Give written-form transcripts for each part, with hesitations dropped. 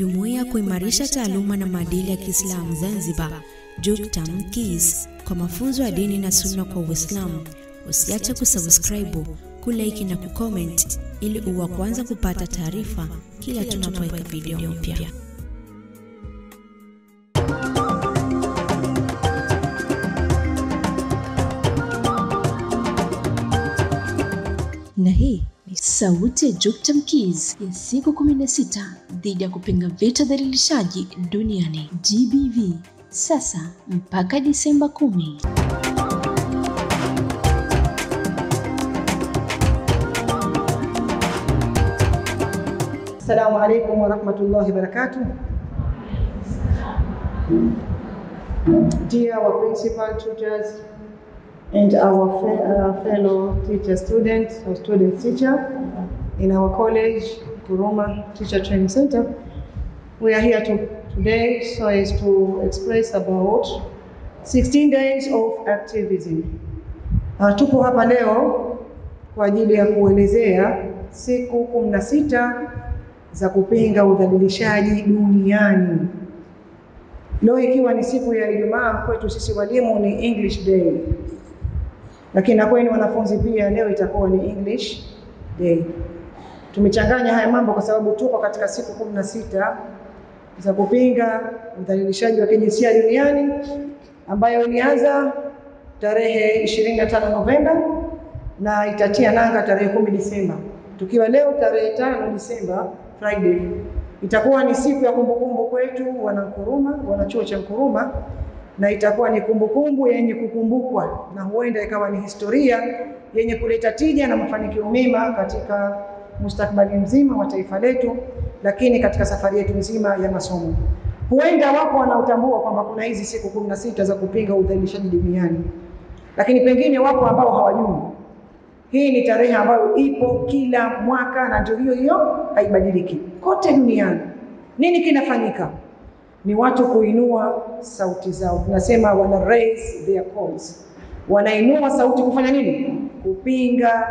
Jumuiya kuimarisha taaluma na maadili ya Kiislamu Zanzibar, JUKTAM KIS, kwa mafunzo ya dini na sunna kwa Uislamu. Usiache kusubscribe, kulike na kucomment ili uwe kwanza kupata taarifa kila tunapoweka video mpya. Na hii ni sauti ya JUKTAM KIS ya siku 16 dhidi ya kupinga vita dhalilishaji duniani GBV, sasa mpaka Disemba 10. Assalamu alaikum wa rahmatullahi wa barakatuh. Dear our principal, tutors, and our fellow teacher students or student teacher in our college, Nkurumah Teacher Training Center, we are here today so as to express about 16 days of activism. Tupo hapa leo kwa ajili ya kuelezea siku 16 za kupinga udhalilishaji duniani. Leo ikiwa ni siku ya Ijumaa, kwetu sisi walimu ni English Day. Lakini na kwenu wanafunzi pia leo itakuwa ni English Day. Tumechanganya haya mambo kwa sababu tuko katika siku 16 za kupinga udhalilishaji wa kijinsia duniani, ambayo ilianza tarehe 25 Novemba na itatia nanga tarehe 10 Disemba. Tukiwa leo tarehe 5 Disemba, Friday, itakuwa ni siku ya kumbukumbu kwetu wana Nkurumah, wana chuo cha Nkurumah, na itakuwa ni kumbukumbu yenye kukumbukwa na huenda ikawa ni historia yenye kuleta tija na mafanikio mema katika mustakabali mzima wa taifa letu, lakini katika safari yetu nzima ya masomo. Huenda wapo wanaotambua kwamba kuna hizi siku 16 za kupinga udhalilishaji duniani, lakini pengine wapo ambao hawajui. Hii ni tarehe ambayo ipo kila mwaka na ndio hiyo haibadiliki kote duniani. Nini kinafanyika? Ni watu kuinua sauti zao. Tunasema wana raise their voice. Wanainua sauti kufanya nini? Kupinga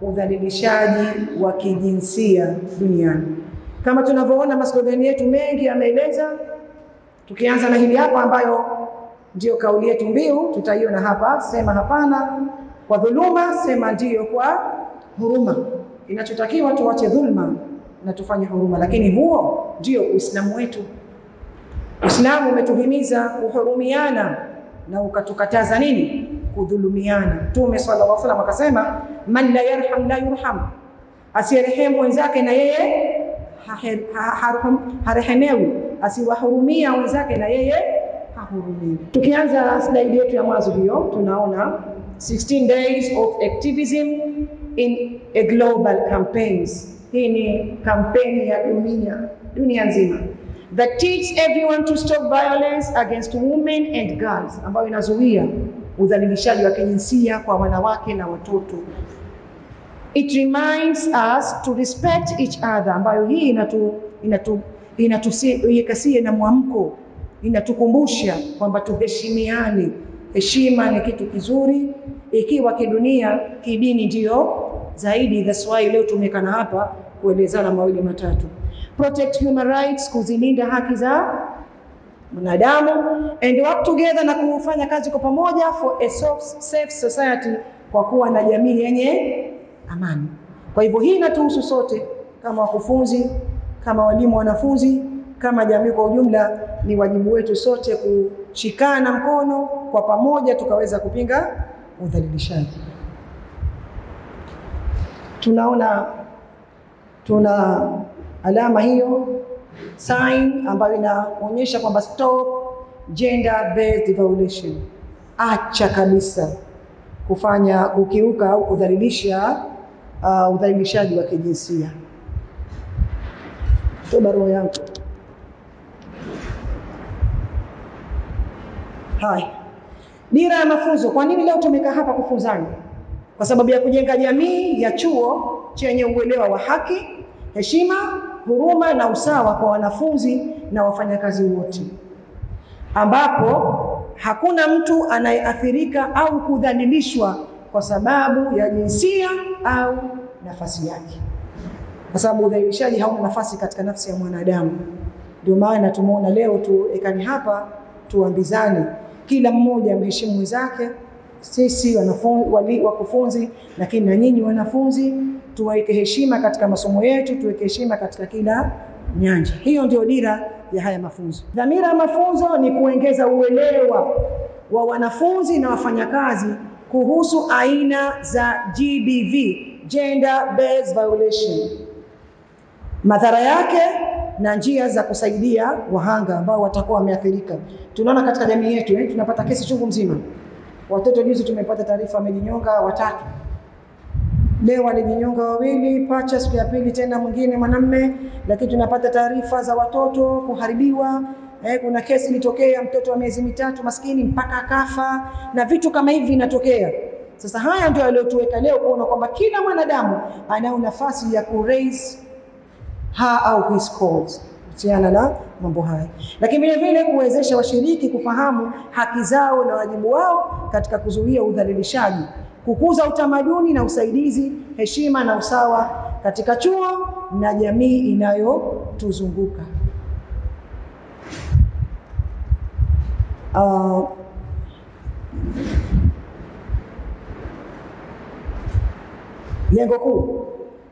udhalilishaji wa kijinsia duniani. Kama tunavyoona maslogani yetu mengi yameeleza, tukianza na hili hapa ambayo ndio kauli yetu mbiu, tutaiona hapa: sema hapana kwa dhuluma, sema ndio kwa huruma. Inachotakiwa tuache dhulma na tufanye huruma, lakini huo ndio Uislamu wetu. Uislamu umetuhimiza kuhurumiana na ukatukataza nini? Kudhulumiana. Mtume sallallahu alaihi wasallam akasema, man la yarham la yurham, asiyerehemu wenzake na yeye harehemewi, asiwahurumia wenzake na yeye hahurumiwi. Tukianza slide yetu ya mwanzo hiyo, tunaona 16 days of activism in a global campaigns. Hii ni kampeni ya dunia nzima that teach everyone to stop violence against women and girls, ambayo inazuia udhalilishaji wa kijinsia kwa wanawake na watoto. It reminds us to respect each other, ambayo hii inatusiye na mwamko, inatukumbusha kwamba tuheshimiane. Heshima ni kitu kizuri, ikiwa kidunia, kidini ndio zaidi. That's why leo tumekana hapa kuelezana mawili matatu. Protect human rights, kuzilinda haki za mwanadamu, and work together, na kufanya kazi kwa pamoja for a safe society, kwa kuwa na jamii yenye amani. Kwa hivyo hii inatuhusu sote kama wakufunzi, kama walimu, wanafunzi, kama jamii kwa ujumla. Ni wajibu wetu sote kushikana mkono kwa pamoja tukaweza kupinga udhalilishaji. Tuna alama hiyo, sign, ambayo inaonyesha kwamba stop gender based violation. Acha kabisa kukiuka au kudhalilisha udhalilishaji wa kijinsia. Toba roho yangu. Hai. Dira ya mafunzo. Kwa nini leo tumekaa hapa kufunzana? Kwa sababu ya kujenga jamii ya chuo chenye uelewa wa haki, heshima, huruma na usawa kwa wanafunzi na wafanyakazi wote, ambapo hakuna mtu anayeathirika au kudhalilishwa kwa sababu ya jinsia au nafasi yake. Kwa sababu udhalilishaji hauna nafasi katika nafsi ya mwanadamu. Ndio maana tumeona leo tuekani hapa tuambizane, kila mmoja amheshimu mwenzake. Sisi wakufunzi, lakini na nyinyi wanafunzi, tuweke heshima katika masomo yetu, tuweke heshima katika kila nyanja. Hiyo ndio dira ya haya mafunzo. Dhamira ya mafunzo ni kuongeza uelewa wa wanafunzi na wafanyakazi kuhusu aina za GBV, Gender Based Violation, madhara yake na njia za kusaidia wahanga ambao watakuwa wameathirika. Tunaona katika jamii yetu tunapata kesi chungu mzima. Watoto juzi tumepata taarifa wamejinyonga 3. Leo walijinyonga 2, pacha siku ya pili tena mwingine mwanamume, lakini tunapata taarifa za watoto kuharibiwa. Kuna kesi ilitokea mtoto wa miezi 3 maskini mpaka akafa, na vitu kama hivi vinatokea. Sasa haya ndio yaliyotuweka leo kuona kwamba kila mwanadamu ana nafasi ya raise her au his cause kuhusiana na mambo haya, lakini vile vile kuwezesha washiriki kufahamu haki zao na wajibu wao katika kuzuia udhalilishaji, kukuza utamaduni na usaidizi, heshima na usawa katika chuo na jamii inayotuzunguka.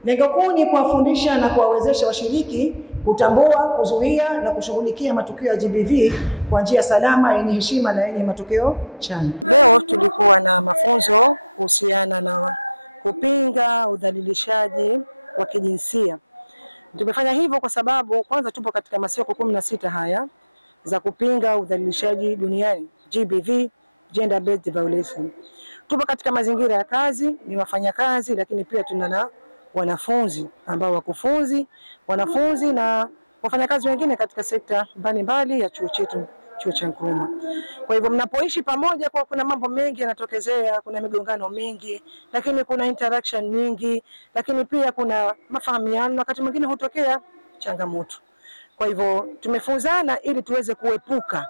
Lengo kuu ni kuwafundisha na kuwawezesha washiriki kutambua, kuzuia na kushughulikia matukio ya GBV kwa njia salama, yenye heshima na yenye matokeo chanya. Leo tulikuwa na mafunzo kuhusiana na kupinga udhalilishaji wa kijinsia. Tumefanya hivyo kwa sababu kwanza tupo katika masiku 16 haya za kupinga udhalilishaji duniani, GBV, Gender Based Violation. Tupo katika mazingira ya kazi, ni wafanyakazi, lakini pia tuna wanafunzi ambao wakufunzi, wanafunzi na wafanyakazi wengine katika sekta mbalimbali ya chuo chetu, chuo cha Nkrumah. Kwa hivyo mnapoishi pamoja, kwa kuna mambo mengi yanatokezea, kuna migongano mingi, lakini kuna interaction nyingi, lakini pia kuna mafahamiano, wakati mwingine hutokea changamoto. Kwa hivyo tumefunzana ili tuweze kuepuka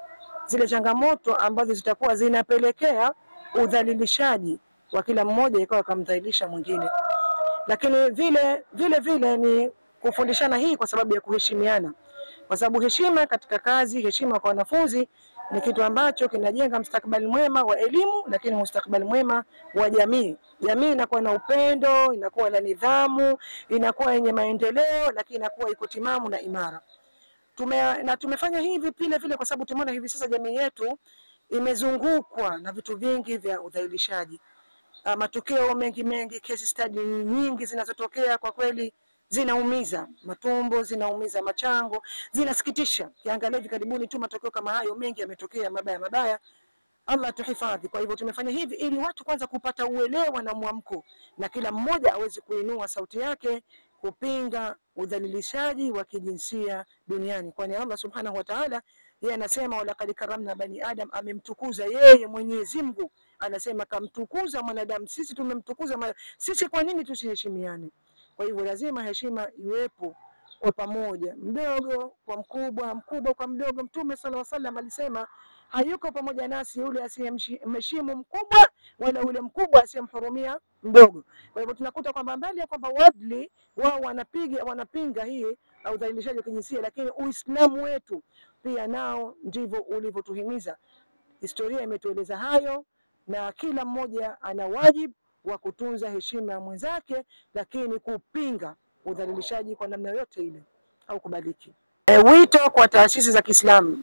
zile changamoto ambazo zitakuwa zinapelekea udhalilishaji wa kila mmoja ikawa kumdhalilisha mwingine. Lakini vile ni kufundishana hii kwa sababu ya kuheshimiana. Kwa sababu heshima katika kazi, heshima kwa wanafunzi ni kitu ambacho kinajenga mustakabali mwema wa elimu, lakini mustakabali mwema wa jamii. Jamii inakuwa na upendo, inakuwa na nidhamu, inakuwa yenye maendeleo, lakini inakuwa iko timamu na imara. Tumefanya hivi vile kwa sababu tumeona hivi sasa jamii yetu imezungukwa na vitu vingi vya udhalilishaji. Matukio mengi, case study nyingi zinazotokea kwa kweli zinaumiza matumbo, zinaumiza machango, zinasikitisha. Kiangalia hivi karibuni tu matokeo kama hayo mengi yametokea mabaya. Allah tuhifadhi. Kwa hivyo tumefanya hivi ili watu kwanza kupata uelewa na mwamko, na kila mmoja aweze kuinua sauti yake kupinga udhalilishaji wa kijinsia duniani. Kwani Allah Subhanahu wa Ta'ala yeye anasema walaqad karamna bani Adam, amemtukuza yeye Mwenyezi Mungu, anasema kamtukuza mwanadamu. Sisi tumemtukuza sisi, kwa nini tusiheshimiane? Kwa hivyo lazima heshima iwepo kwa pamoja, mdogo kwa mkubwa, mkubwa kwa mdogo. Mtume sallallahu alaihi wasallam alisema hayuko pamoja nasi yule asiyemheshimu mkubwa, wala yule mkubwa asiyemhurumia mdogo. Kwa hivyo tunakuta kwamba mbali ya kwamba wadli wao wanapinga hii udhalilishaji wa kijinsia, lakini Uislamu wetu pia nao ndivyo ulivyotuhimiza. Historia imetueleza hayo, na kila mmoja ana wajibu wa kutunza heshima ya mwenzake, lakini kupinga udhalilishaji kwa namna yote ile au kubaliki. Wito kwa taasisi za Kiislamu,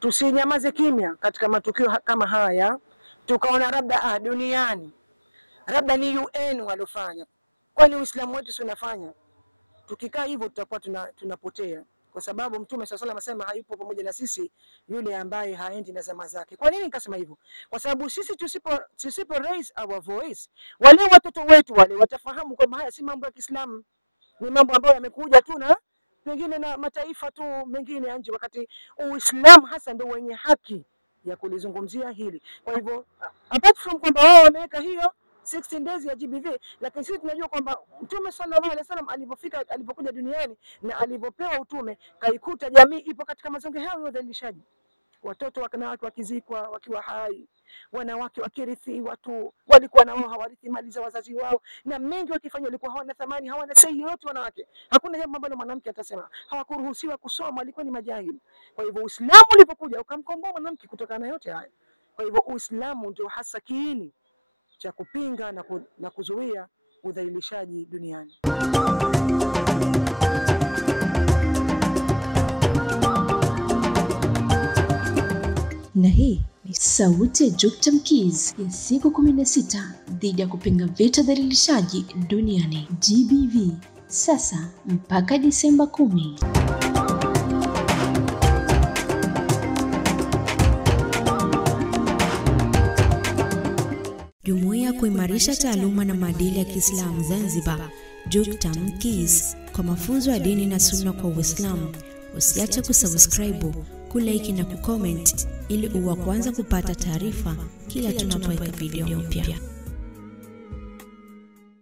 tusinyamaze kimya katika matukio kama haya, tukaona labda duniani labda ni UN walofanya, kwani Uislamu wetu si unafanya? Tukikaa hivyo tutakuwa tunapotea, kwa sababu Mtume sallallahu alaihi wasallam hayupo pamoja na sisi yule ambaye haendi na zama zake. Kwa nini nikasema hivyo? Kwa sababu sisi tusipo raise our voice, wale watoto wetu wale watafahamu kwamba haya si mambo ya Kiislamu, ni mambo ambayo yamekuja tu na pengine na mataifa tu mengine ya nje, wakati Uislamu hasa ndio wenye haki ya kulizungumzia hili. Kwa hivyo apart from kwamba wao wameweka hiyo 16 days ya GBV, lakini sisi tunajua kwamba Mtume sallallahu alaihi wasallam alipokuja duniani na alipopewa utume, kaikuta jamii ipo katika mazonge hayo ya udhalilishaji. watoto wanawake wakizikwa wakiwa hai, wanawake wakirithiwa tu, walikuwa na wao hawarithi mali za wazazi wao, na mengi wakifanya walikuwa hawana thamani, hawana sei yote wanawake. Hakuna jambo ambalo mwanamke atasema. Hawakuruhusiwa kusoma, walikuwa ni majahili. Kwa hivyo Uislamu ulipokuja ukamkomboa mwanamke kutokana na yote haya. Kwa hivyo Uislamu ndio hasa kiini cha kupinga na kuzuia udhalilishaji duniani. Na hii ni sauti ya Juktam Keys ya siku 16 dhidi ya kupinga vita dhalilishaji duniani, GBV, sasa mpaka Disemba 10. Jumuiya ya kuimarisha taaluma na maadili ya Kiislamu Zanzibar, Juktam Keys, kwa mafunzo ya dini na sunna kwa Uislamu. Usiache kusubscribe, kulike na kucomment ili uwe kwanza kupata taarifa kila tunapoweka video mpya.